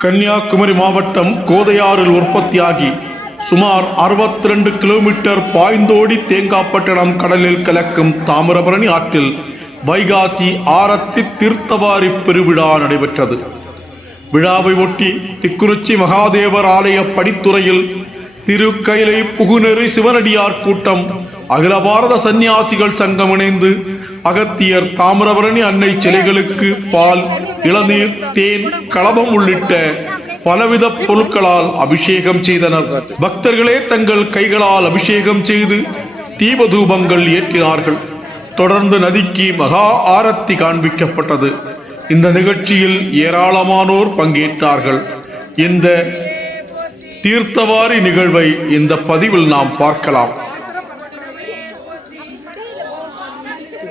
கன்னியாகுமரி மாவட்டம் கோதையாறில் உற்பத்தியாகி சுமார் 62 கிலோமீட்டர் பாய்ந்தோடி தேங்காப்பட்டினம் கடலில் கலக்கும் தாமிரபரணி ஆற்றில் வைகாசி ஆரத்தி தீர்த்தவாரி பெருவிழா நடைபெற்றது. விழாவை ஒட்டி திக்குறிச்சி மகாதேவர் ஆலய படித்துறையில் திரு கைலை புகுநெறி சிவனடியார் கூட்டம் அகில பாரத சந்நியாசிகள் சங்கம் இணைந்து அகத்தியர் தாமிரபரணி அன்னை சிலைகளுக்கு பால் இளநீர் தேன் களபம் உள்ளிட்ட பலவித பொருட்களால் அபிஷேகம் செய்தனர். பக்தர்களே தங்கள் கைகளால் அபிஷேகம் செய்து தீபதூபங்கள் ஏற்றினார்கள். தொடர்ந்து நதிக்கு மகா ஆரத்தி காண்பிக்கப்பட்டது. இந்த நிகழ்ச்சியில் ஏராளமானோர் பங்கேற்றார்கள். இந்த தீர்த்தவாரி நிகழ்வை இந்த பதிவில் நாம் பார்க்கலாம்.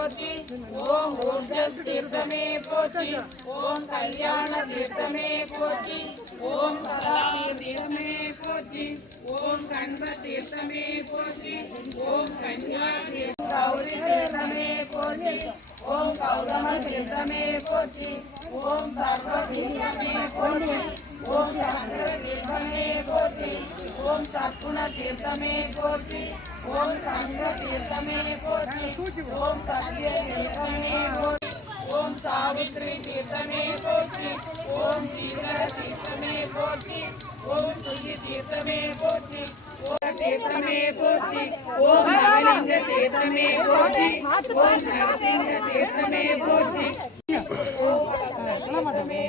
போற்றி. ஓம் ஊர்ஜஸ் தீர்த்தமே போற்றி. ஓம் கல்யாண தீர்த்தமே போற்றி. ஓம் கலாய தீர்த்தமே போற்றி. ஓம் கண்ப தீர்த்தமே போற்றி. ஓம் கன்யா தீர்த்தம் கௌரி தீர்த்தமே போற்றி. ஓம் கௌதம தீர்த்தமே போற்றி. ஓம் சர்வ தீர்த்தமே போற்றி. ஓம் சங்கர தீர்த்தமே போற்றி. ஓம் சத்குண தீர்த்தமே போற்றி ஓம் சங்க தீர்த்தமே போற்றி ஓம் சத்ய தீர்த்தமே போற்றி ஓம் சாவித்ரி தீர்த்தமே போற்றி ஓம் சீதர தீர்த்தமே போற்றி ஓம் சுஜி தீர்த்தமே போற்றி ஓம் தீர்த்தமே போற்றி ஓம் நவலிங்க தீர்த்தமே போற்றி ஓம் நரசிங்க தீர்த்தமே போற்றி ஓம் தீர்த்தமே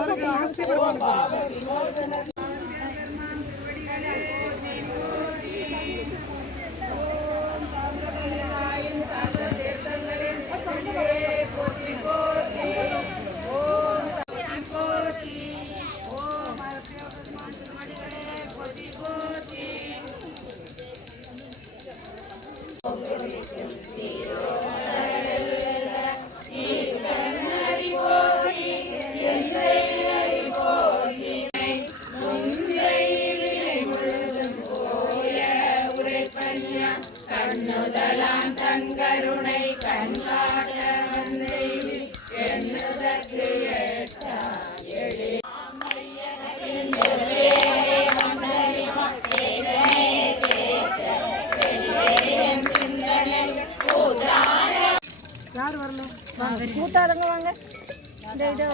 தீர்த்தமே ஓம் பாவ வாங்க. இந்த இது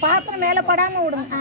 பாத்திரம் மேல படாம விடுங்க. ஆ.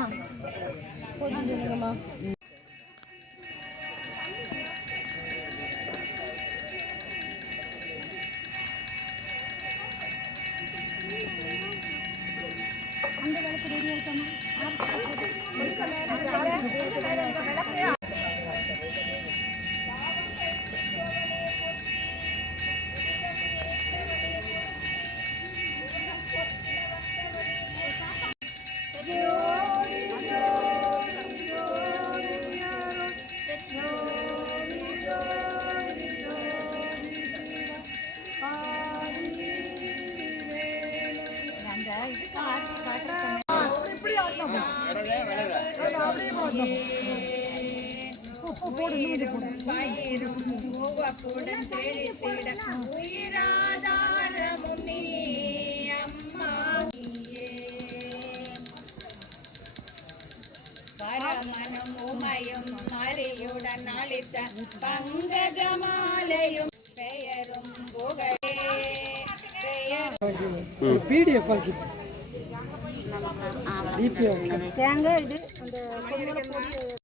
பிடிஎஃப் தேங்காய் இது அந்த